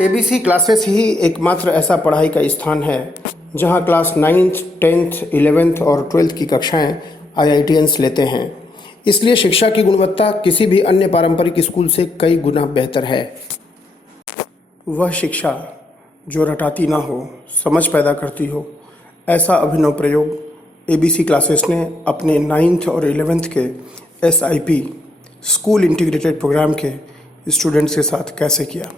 ABC classes ही एकमात्र ऐसा पढ़ाई का स्थान है जहां क्लास 9th, 10th, 11th और 12th की कक्षाएं IITians लेते हैं। इसलिए शिक्षा की गुणवत्ता किसी भी अन्य पारंपरिक स्कूल से कई गुना बेहतर है। वह शिक्षा जो रटाती ना हो, समझ पैदा करती हो, ऐसा अभिनव प्रयोग एबीसी क्लासेस ने अपने 9th और 11th के SIP स्कूल इंटीग्रेटेड प्रोग्राम के स्टूडेंट्स के साथ कैसे किया।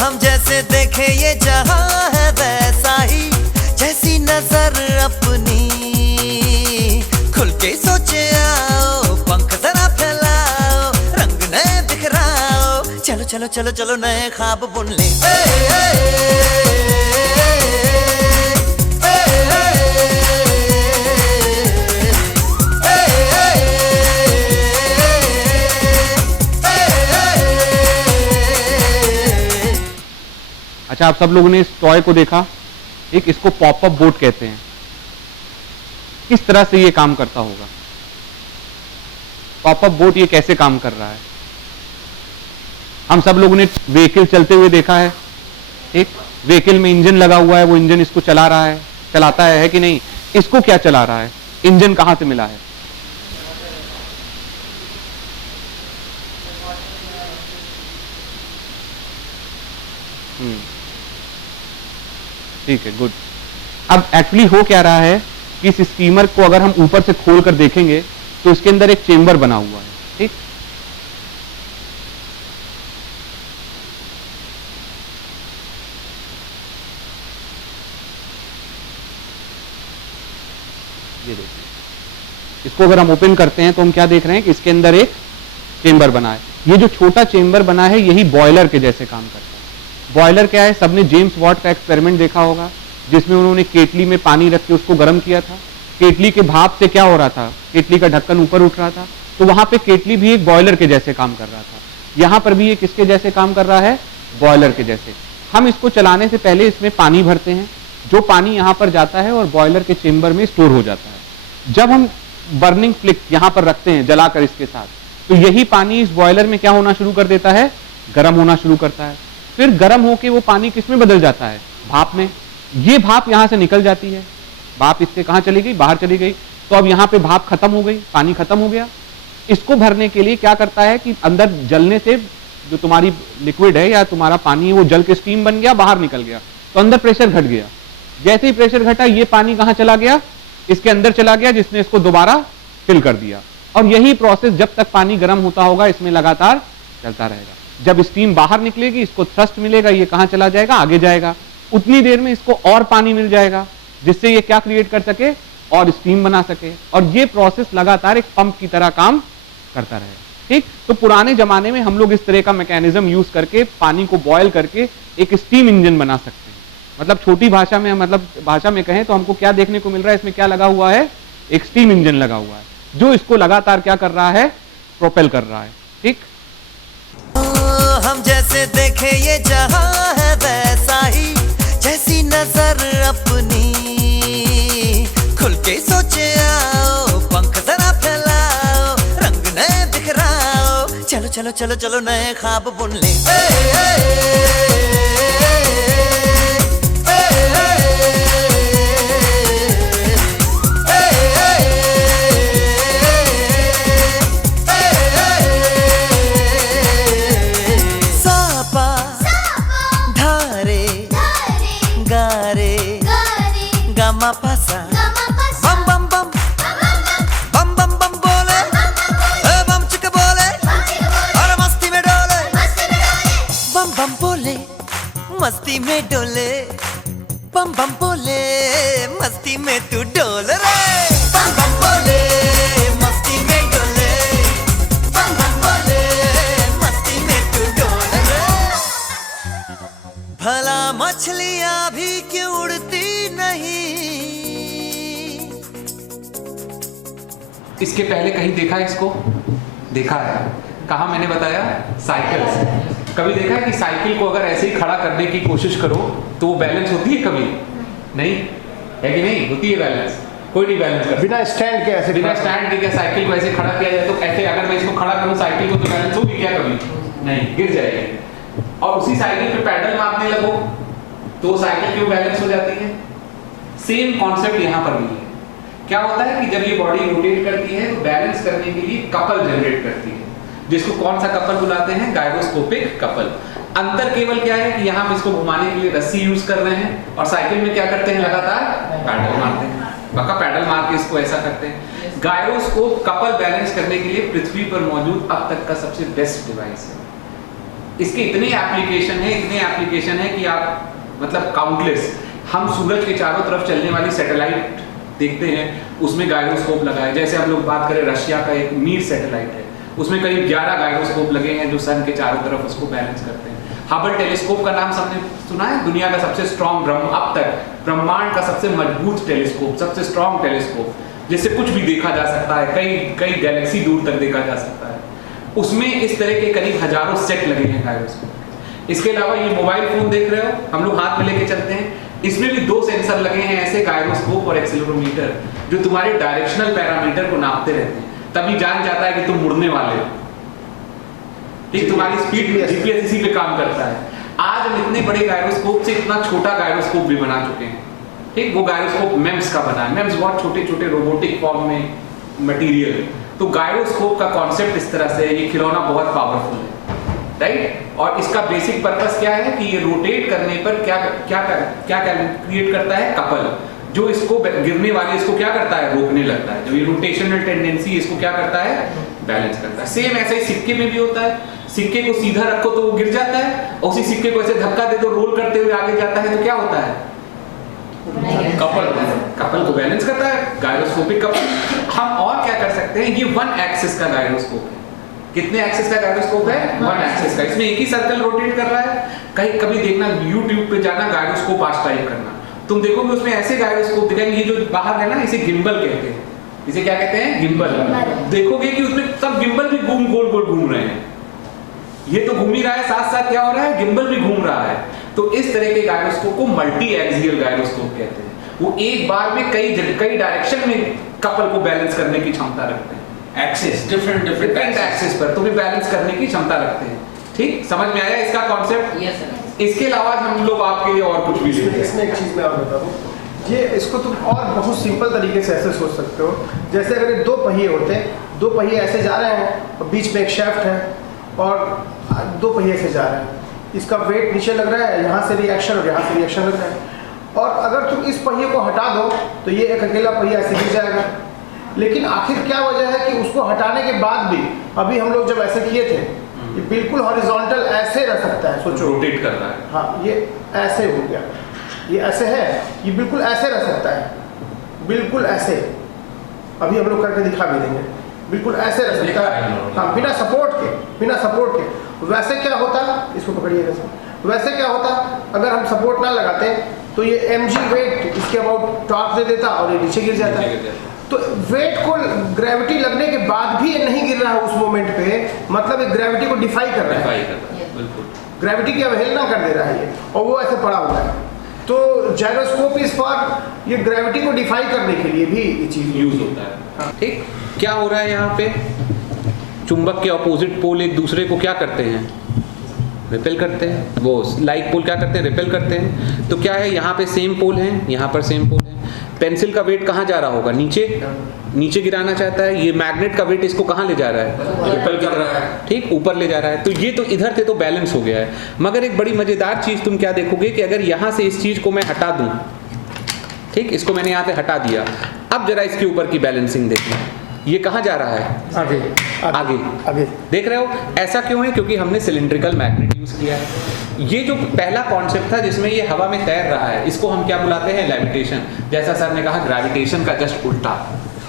हम जैसे देखे ये जहां है वैसा ही, जैसी नजर अपनी खुल के सोचे आओ, पंख जरा फैलाओ, रंग नए बिखराओ, चलो चलो चलो चलो नए ख्वाब बुन ले। अच्छा, आप सब लोगों ने इस टॉय को देखा, एक इसको पॉपअप बोट कहते हैं। किस तरह से ये काम करता होगा? पॉपअप बोट ये कैसे काम कर रहा है? हम सब लोगों ने व्हीकल चलते हुए देखा है। एक व्हीकल में इंजन लगा हुआ है, वो इंजन इसको चला रहा है, चलाता है कि नहीं? इसको क्या चला रहा है? इंजन कहां से मिला है? ठीक है, गुड। अब एक्चुअली हो क्या रहा है कि इस स्टीमर को अगर हम ऊपर से खोल कर देखेंगे तो इसके अंदर एक चेंबर बना हुआ है। ठीक, ये देखिए, इसको अगर हम ओपन करते हैं तो हम क्या देख रहे हैं कि इसके अंदर एक चेंबर बना है। ये जो छोटा चेंबर बना है यही बॉयलर के जैसे काम करता है। बॉयलर क्या है? सबने जेम्स वॉट का एक्सपेरिमेंट देखा होगा, जिसमें उन्होंने केतली में पानी रख के उसको गर्म किया था। केतली के भाप से क्या हो रहा था? केतली का ढक्कन ऊपर उठ रहा था, तो वहां पे केतली भी एक बॉयलर के जैसे काम कर रहा था। यहां पर भी ये किसके जैसे काम कर रहा है? बॉयलर के जैसे। हम इसको चलाने से पहले इसमें पानी भरते हैं, जो पानी यहां पर जाता है और बॉयलर के चेंबर में स्टोर हो जाता है। जब हम बर्निंग फ्लिक यहां पर रखते हैं जलाकर इसके साथ, तो यही पानी इस बॉयलर में क्या होना शुरू कर देता है? गर्म होना शुरू करता है। फिर गर्म होके वो पानी किस में बदल जाता है? भाप में। ये भाप यहां से निकल जाती है, भाप इससे कहां चली गई? बाहर चली गई। तो अब यहां पे भाप खत्म हो गई, पानी खत्म हो गया। इसको भरने के लिए क्या करता है कि अंदर जलने से जो तुम्हारी लिक्विड है या तुम्हारा पानी है वो जल के स्टीम बन गया, बाहर निकल गया, तो अंदर प्रेशर घट गया। जैसे ही प्रेशर घटा, ये पानी कहां चला गया? इसके अंदर चला गया, जिसने इसको दोबारा फिल कर दिया। और यही प्रोसेस जब तक पानी गर्म होता होगा इसमें लगातार चलता रहेगा। जब स्टीम बाहर निकलेगी, इसको थ्रस्ट मिलेगा, ये कहां चला जाएगा? आगे जाएगा। उतनी देर में इसको और पानी मिल जाएगा, जिससे ये क्या क्रिएट कर सके? और स्टीम बना सके। और ये प्रोसेस लगातार एक पंप की तरह काम करता रहेगा। ठीक, तो पुराने जमाने में हम लोग इस तरह का मैकेनिज्म यूज करके पानी को बॉयल करके एक स्टीम इंजन बना सकते हैं। मतलब छोटी भाषा में, मतलब भाषा में कहें तो हमको क्या देखने को मिल रहा है? इसमें क्या लगा हुआ है? एक स्टीम इंजन लगा हुआ है, जो इसको लगातार क्या कर रहा है? प्रोपेल कर रहा है। ठीक, हम जैसे देखे ये जहां है वैसा ही, जैसी नजर अपनी खुल के सोचे आओ, पंख जरा फैलाओ, रंग नए बिखराओ, चलो चलो चलो चलो नए ख्वाब बुन ले। बम बम बम बम बम बम बोले, बम चिक बोले, और मस्ती में डोले, बम बम बोले, मस्ती में डोले, बम बम बोले, मस्ती में तू डोल रे। बम बम बोले, मस्ती में डोले, बम बम बोले, मस्ती में तू डोल रे। भला मछलियां भी क्यों उड़ती नहीं? इसके पहले कहीं देखा है इसको? देखा है। कहा मैंने बताया? साइकिल से। कभी देखा है कि साइकिल को अगर ऐसे ही खड़ा करने की कोशिश करो तो वो बैलेंस होती है? कभी नहीं है कि नहीं होती है बैलेंस? कोई नहीं बैलेंस कर, बिना स्टैंड के ऐसे, बिना स्टैंड के क्या साइकिल को ऐसे खड़ा किया जाए तो ऐसे अगर मैं इसको खड़ा करूं साइकिल को तो बैलेंस होगी क्या? कभी नहीं, गिर जाएगी। और उसी साइकिल पे पैडल मारने लगो तो साइकिल क्यों बैलेंस हो जाती है? सेम कॉन्सेप्ट यहाँ पर भी है। क्या होता है कि जब ये बॉडी रोटेट करती है तो बैलेंस करने के लिए कपल जनरेट करती है, जिसको कौन सा कपल बुलाते हैं? Gyroscopic couple. अंतर केवल क्या है कि यहाँ हम इसको घुमाने के लिए रस्सी यूज कर रहे हैं और साइकिल में क्या करते हैं? लगातार पैडल मारते हैं, बका पैडल मार के इसको ऐसा करते हैं। गायरोस्कोप कपल बैलेंस करने के लिए पृथ्वी पर मौजूद अब तक का सबसे बेस्ट डिवाइस है। इसके इतने एप्लीकेशन है कि आप मतलब काउंटलेस। हम सूरज के चारों तरफ चलने वाली सैटेलाइट देखते हैं, उसमें गायरोस्कोप लगा है। जैसे हम लोग बात करें रशिया का एक मीर सैटेलाइट है, उसमें करीब 11 गायरोस्कोप लगे हैं जो सन के चारों तरफ उसको बैलेंस करते हैं। हबल टेलीस्कोप का नाम सबने सुना है, दुनिया का सबसे स्ट्रॉन्ग अब तक ब्रह्मांड का सबसे मजबूत टेलीस्कोप, सबसे स्ट्रॉन्ग टेलीस्कोप, जिससे कुछ भी देखा जा सकता है, कई गैलेक्सी दूर तक देखा जा सकता है। उसमें इस तरह के करीब हजारों सेट लगे हैं गायरोस्कोप। इसके अलावा ये मोबाइल फोन देख रहे हो, हम लोग हाथ में लेके चलते हैं, इसमें भी 2 सेंसर लगे हैं ऐसे, गायरोस्कोप और एक्सीलरोमीटर, जो तुम्हारे डायरेक्शनल पैरामीटर को नापते रहते हैं। तभी जान जाता है कि तुम मुड़ने वाले हो। ठीक, तुम्हारी स्पीड जीपीएस इसी पे काम करता है। आज हम इतने बड़े गायरोस्कोप से इतना छोटा गायरोस्कोप भी बना चुके हैं। ठीक, वो गायरोस्कोप मेम्स का बना है। मेम्स बहुत छोटे छोटे रोबोटिक फॉर्म में मटेरियल। तो गायरोस्कोप का कॉन्सेप्ट इस तरह से, ये खिलौना बहुत पावरफुल है, राइट। और इसका बेसिक पर्पस क्या है कि ये रोटेट करने पर क्या क्रिएट करता है? कपल, जो इसको गिरने वाले इसको क्या करता है? रोकने लगता है। जब ये रोटेशनल टेंडेंसी इसको क्या करता है? बैलेंस करता है। सेम ऐसे ही सिक्के में भी होता है। सिक्के को सीधा रखो तो वो गिर जाता है, और उसी सिक्के को ऐसे धक्का दे दो, रोल करते हुए आगे जाता है, तो क्या होता है? कपल को बैलेंस करता है, गायरोस्कोपिक कपल। हम और क्या कर सकते हैं? ये 1 एक्सिस का गायरोस्कोप है। कितने एक्सिस का गायरोस्कोप है? 1 एक्सिस का। इसमें एक ही सर्कल रोटेट कर रहा है। कहीं कभी देखना, यूट्यूब पे जाना, गायरोस्कोप आज टाइप करना, तुम देखोगे उसमें ऐसे गायरोस्कोप दिखाएंगे। ये जो बाहर है ना, इसे गिम्बल कहते हैं। इसे क्या कहते हैं? गिम्बल। देखोगे कि उसमें सब गिम्बल भी गोल गोल घूम रहे हैं। ये तो घूम ही रहा है, साथ साथ क्या हो रहा है? गिम्बल भी घूम रहा है। तो इस तरह के गायरोस्कोप को मल्टी एक्सियल गायरोस्कोप कहते हैं। वो एक बार में कई डायरेक्शन में कपल को बैलेंस करने की क्षमता रखते हैं। एक्सिस, डिफरेंट एक्सिस पर तुम्हें बैलेंस करने की क्षमता रखते हैं। ठीक, समझ में आया इसका कॉन्सेप्ट? Yes sir. इसके अलावा हम लोग आपके लिए और कुछ भी लेते हैं। इसमें एक चीज़ मैं और बता दूँ, ये इसको तुम और बहुत सिंपल तरीके से ऐसे सोच सकते हो, जैसे अगर ये 2 पहिए होते हैं, 2 पहिए ऐसे जा रहे हैं और बीच में एक शेफ्ट है और 2 पहिए से जा रहे हैं। इसका वेट नीचे लग रहा है, यहाँ से रिएक्शन और यहाँ से रिएक्शन लग रहा है। और अगर तुम इस पहिए को हटा दो तो ये एक अकेला पहिया ऐसे गिर जाएगा। लेकिन आखिर क्या वजह है कि उसको हटाने के बाद भी, अभी हम लोग जब ऐसे किए थे, ये बिल्कुल हॉरिजॉन्टल ऐसे रह सकता है। सोचो, रोटेट कर रहा है। हाँ, ये ऐसे हो गया, ये ऐसे है, ये बिल्कुल ऐसे रह सकता है, बिल्कुल ऐसे। अभी हम लोग करके दिखा भी देंगे, बिल्कुल ऐसे रह सकता है। हाँ, बिना सपोर्ट के। वैसे क्या होता, इसको पकड़िए, वैसे क्या होता अगर हम सपोर्ट ना लगाते तो ये mg वेट इसके अबाउट टॉर्क दे देता और ये नीचे गिर जाता। तो वेट को ग्रेविटी लगने के बाद भी ये नहीं गिर रहा है उस मोमेंट पे, मतलब ये ग्रेविटी को डिफाई कर रहा है, ग्रेविटी की अवहेलना कर दे रहा है ये, और वो ऐसे पड़ा हुआ है। तो जायरोस्कोप इस पर ये ग्रेविटी को डिफाई करने के लिए भी ये चीज यूज होता है। ठीक, क्या हो रहा है यहाँ पे? चुंबक के ऑपोजिट पोल एक दूसरे को क्या करते हैं? रिपेल करते हैं। वो लाइक पोल क्या करते हैं? रिपेल करते हैं। तो क्या है, यहाँ पे सेम पोल है, यहाँ पर सेम पोल है। पेंसिल का वेट कहाँ जा रहा होगा? नीचे गिराना चाहता है। ये मैग्नेट का वेट इसको कहाँ ले जा रहा है? रिपेल कर रहा है। ठीक, ऊपर ले जा रहा है। तो ये तो इधर से तो बैलेंस हो गया है। मगर एक बड़ी मजेदार चीज तुम क्या देखोगे कि अगर यहाँ से इस चीज को मैं हटा दूं, ठीक, इसको मैंने यहाँ पे हटा दिया, अब जरा इसके ऊपर की बैलेंसिंग देखना, ये कहाँ जा रहा है? आगे। देख रहे हो? ऐसा क्यों है? क्योंकि हमने सिलिंड्रिकल मैग्नेट यूज किया है। ये जो पहला कॉन्सेप्ट था जिसमें ये हवा में तैर रहा है, इसको हम क्या बुलाते हैं? लेविटेशन। जैसा सर ने कहा, ग्रेविटेशन का जस्ट उल्टा,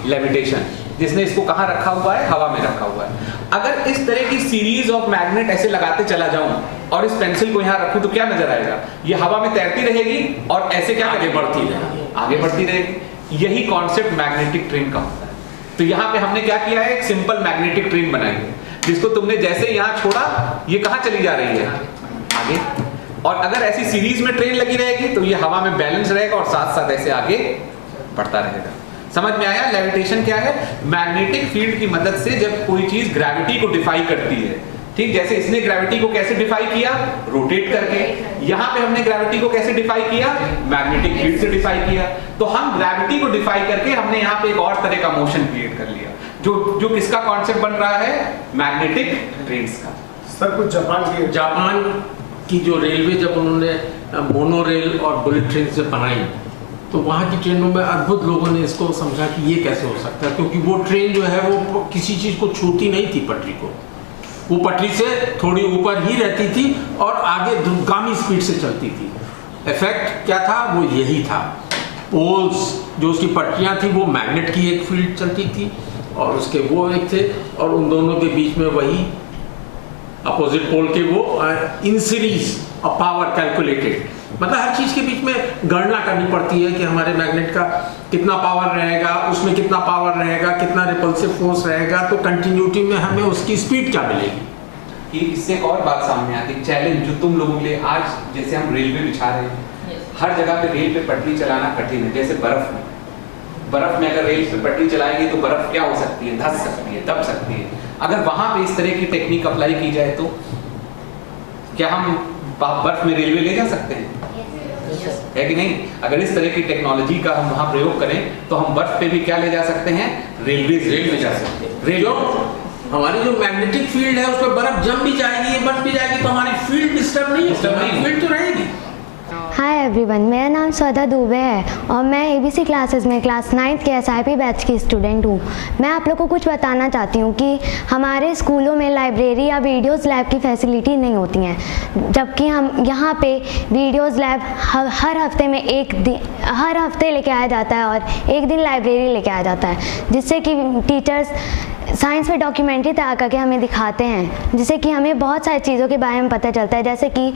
लेविटेशन। जिसने इसको कहाँ रखा हुआ है? हवा में रखा हुआ है। अगर इस तरह की सीरीज ऑफ मैग्नेट ऐसे लगाते चला जाऊं और इस पेंसिल को यहाँ रखूं तो क्या नजर आएगा? ये हवा में तैरती रहेगी और ऐसे क्या आगे बढ़ती रहेगी। यही कॉन्सेप्ट मैग्नेटिक ट्रेन का होता है। तो यहाँ पे हमने क्या किया है? एक सिंपल मैग्नेटिक ट्रेन बनाई है, जिसको तुमने जैसे यहाँ छोड़ा, ये कहाँ चली जा रही है? आगे। और अगर ऐसी सीरीज में ट्रेन लगी रहेगी तो ये हवा में बैलेंस रहेगा और साथ साथ ऐसे आगे बढ़ता रहेगा। समझ में आया? लेविटेशन क्या है? मैग्नेटिक फील्ड की मदद से जब कोई चीज ग्रेविटी को डिफाई करती है, ठीक, जैसे इसने ग्रेविटी को कैसे डिफाई किया, रोटेट करके, यहाँ पे हमने ग्रेविटी को कैसे डिफाई किया, मैग्नेटिक फील्ड से डिफाई किया। तो हम ग्रेविटी को डिफाई करके हमने यहाँ पे एक और तरह का मोशन क्रिएट कर लिया, जो किसका कॉन्सेप्ट बन रहा है, मैग्नेटिक ट्रेन्स का। सर कुछ जापान की जो रेलवे जब उन्होंने मोनो रेल और बुलेट ट्रेन से बनाई, तो वहाँ की ट्रेनों में अद्भुत लोगों ने इसको समझा कि ये कैसे हो सकता है, क्योंकि वो ट्रेन जो है वो किसी चीज़ को छूती नहीं थी, पटरी को, वो पटरी से थोड़ी ऊपर ही रहती थी और आगे दुर्गामी स्पीड से चलती थी। इफेक्ट क्या था, वो यही था, पोल्स जो उसकी पटरियाँ थी वो मैग्नेट की एक फील्ड चलती थी और उसके वो एक थे, और उन दोनों के बीच में वही अपोजिट पोल के वो इन सीरीज पावर कैलकुलेटेड, मतलब हर चीज़ के बीच में गणना करनी पड़ती है कि हमारे मैग्नेट का कितना पावर रहेगा, उसमें कितना पावर रहेगा, कितना रिपल्सिव फोर्स रहेगा, तो कंटिन्यूटी में हमें उसकी स्पीड क्या मिलेगी। कि इससे एक और बात सामने आती है, चैलेंज जो तुम लोगों के लिए आज, जैसे हम रेलवे बिछा रहे हैं, हर जगह पे रेल पे पटरी चलाना कठिन है। जैसे बर्फ में अगर रेल पे पटरी चलाएंगे तो बर्फ क्या हो सकती है, धंस सकती है, दब सकती है। अगर वहां पे इस तरह की टेक्निक अप्लाई की जाए तो क्या हम बर्फ में रेलवे ले जा सकते हैं, है कि नहीं? अगर इस तरह की टेक्नोलॉजी का हम वहां प्रयोग करें तो हम बर्फ पे भी क्या ले जा सकते हैं, रेल ले जा सकते हैं। रेडियो हमारी जो मैग्नेटिक फील्ड है उस पर बर्फ जम भी जाएगी, बर्फ भी जाएगी, तो हमारी फील्ड डिस्टर्ब नहीं होगी, फील्ड तो रहेगी। हाय एवरीवन, मेरा नाम श्रद्धा दुबे है और मैं एबीसी क्लासेस में क्लास 9th के एसआईपी बैच की स्टूडेंट हूँ। मैं आप लोगों को कुछ बताना चाहती हूँ कि हमारे स्कूलों में लाइब्रेरी या वीडियोज़ लैब की फैसिलिटी नहीं होती हैं, जबकि हम यहाँ पे वीडियोज़ लैब हर हफ्ते में हर हफ्ते लेके आया जाता है और एक दिन लाइब्रेरी लेके आया जाता है, जिससे कि टीचर्स साइंस पे डॉक्यूमेंट्री तैयार करके हमें दिखाते हैं, जिससे कि हमें बहुत सारी चीज़ों के बारे में पता चलता है, जैसे कि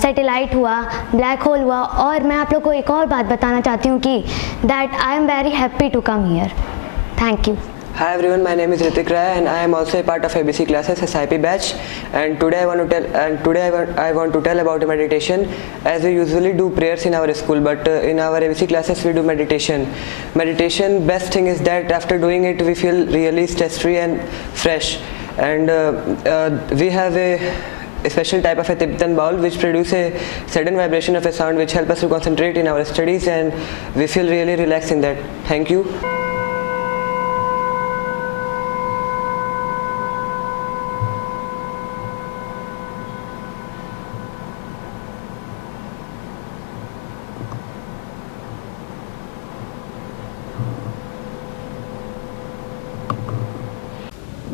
सैटेलाइट हुआ, ब्लैक होल हुआ। और मैं आप लोग को एक और बात बताना चाहती हूँ कि that I am very happy to come here. Thank you. Hi everyone, my name is Ritik Rai and I am also a part of ABC classes SIP batch, and today I want to tell about meditation, as we usually do prayers in our school, but in our ABC classes we do meditation. Meditation, best thing is that after doing it we feel really stress free and fresh, and we have a special type of a Tibetan bowl which produce a sudden vibration of a sound which help us to concentrate in our studies, and we feel really relaxed in that. Thank you.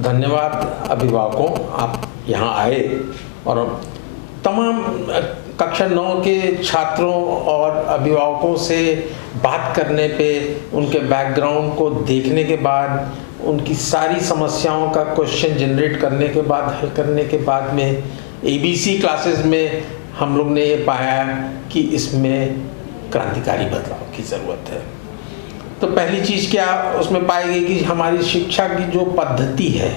धन्यवाद अभिभावकों, आप यहाँ आए और तमाम कक्षा 9 के छात्रों और अभिभावकों से बात करने पे, उनके बैकग्राउंड को देखने के बाद, उनकी सारी समस्याओं का क्वेश्चन जनरेट करने के बाद, हल करने के बाद में एबीसी क्लासेस में हम लोग ने ये पाया कि इसमें क्रांतिकारी बदलाव की ज़रूरत है। तो पहली चीज़ क्या उसमें पाई गई कि हमारी शिक्षा की जो पद्धति है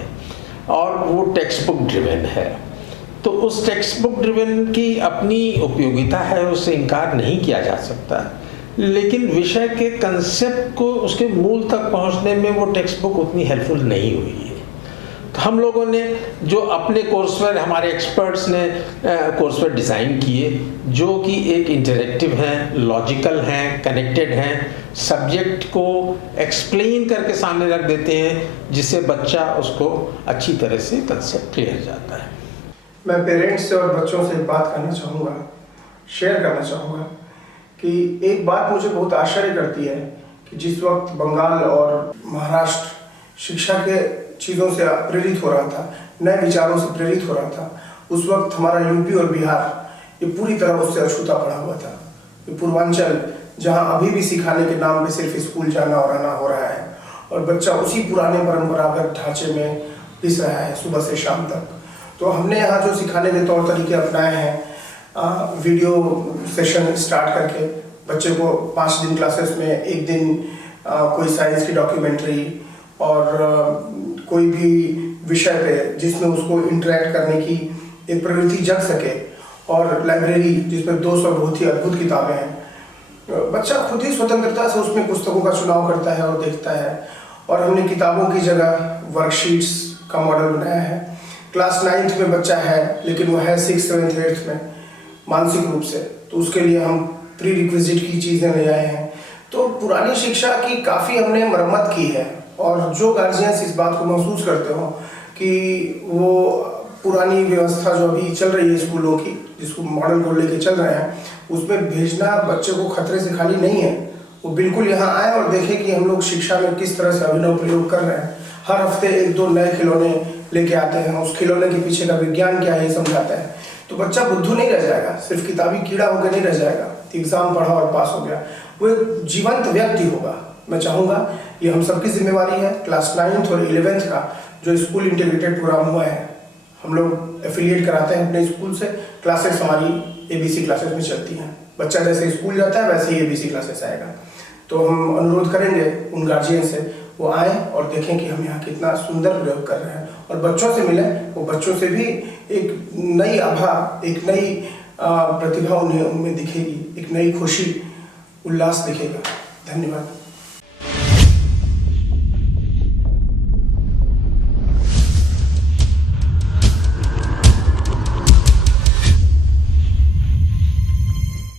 और वो टेक्स्ट बुक ड्रिवन है, तो उस टेक्स्ट बुक ड्रिवन की अपनी उपयोगिता है, उससे इनकार नहीं किया जा सकता, लेकिन विषय के कंसेप्ट को उसके मूल तक पहुंचने में वो टेक्स्ट बुक उतनी हेल्पफुल नहीं हुई है। तो हम लोगों ने जो अपने कोर्सवेयर, हमारे एक्सपर्ट्स ने कोर्सवेयर डिज़ाइन किए जो कि एक इंटरेक्टिव हैं, लॉजिकल हैं, कनेक्टेड हैं, सब्जेक्ट को एक्सप्लेन करके सामने रख देते हैं, जिससे बच्चा उसको अच्छी तरह से कंसेप्ट क्लियर जाता है। मैं पेरेंट्स से और बच्चों से बात करना चाहूँगा, शेयर करना चाहूँगा कि एक बात मुझे बहुत आश्चर्य करती है कि जिस वक्त बंगाल और महाराष्ट्र शिक्षा के चीज़ों से प्रेरित हो रहा था, नए विचारों से प्रेरित हो रहा था, उस वक्त हमारा यूपी और बिहार ये पूरी तरह उससे अछूता पड़ा हुआ था। ये पूर्वांचल जहाँ अभी भी सिखाने के नाम पे सिर्फ स्कूल जाना और आना हो रहा है और बच्चा उसी पुराने परंपरागत ढांचे में पिस रहा है सुबह से शाम तक। तो हमने यहाँ जो सिखाने के तौर तरीके अपनाए हैं, वीडियो सेशन स्टार्ट करके बच्चे को 5 दिन क्लासेस में एक दिन कोई साइंस की डॉक्यूमेंट्री और कोई भी विषय पे जिसमें उसको इंटरेक्ट करने की एक प्रवृत्ति जग सके, और लाइब्रेरी जिसमें 200 बहुत ही अद्भुत किताबें हैं। बच्चा खुद ही स्वतंत्रता से उसमें पुस्तकों का चुनाव करता है और देखता है। और हमने किताबों की जगह वर्कशीट्स का मॉडल बनाया है क्लास 9th में बच्चा है लेकिन वो है 6th 7th 8th में मानसिक रूप से, तो उसके लिए हम प्री रिक्विजिट की चीज़ें ले आए हैं। तो पुरानी शिक्षा की काफ़ी हमने मरम्मत की है, और जो गार्जियंस इस बात को महसूस करते हो कि वो पुरानी व्यवस्था जो अभी चल रही है स्कूलों की, जिसको मॉडल को लेके चल रहे हैं, उसमें भेजना बच्चे को खतरे से खाली नहीं है। वो बिल्कुल यहाँ आए और देखें कि हम लोग शिक्षा में किस तरह से अभिनव प्रयोग कर रहे हैं। हर हफ्ते 1-2 नए खिलौने लेके आते हैं, उस खिलौने के पीछे का विज्ञान क्या है ये समझाते हैं। तो बच्चा बुद्धू नहीं रह जाएगा, सिर्फ किताबी कीड़ा होकर नहीं रह जाएगा, एग्जाम पढ़ा और पास हो गया। वो एक जीवंत व्यक्ति होगा। मैं चाहूँगा ये हम सबकी जिम्मेवारी है। क्लास 9th और 11th का जो स्कूल इंटीग्रेटेड प्रोग्राम हुआ है, हम लोग एफिलिएट कराते हैं अपने स्कूल से। क्लासेस हमारी ABC क्लासेस में चलती हैं। बच्चा जैसे स्कूल जाता है वैसे ही ABC क्लासेस आएगा। तो हम अनुरोध करेंगे उन गार्जियन से, वो आए और देखें कि हम यहाँ कितना सुंदर प्रयोग कर रहे हैं, और बच्चों से मिलें। वो बच्चों से भी एक नई आभा, एक नई प्रतिभा उनमें दिखेगी, एक नई खुशी, उल्लास दिखेगा। धन्यवाद।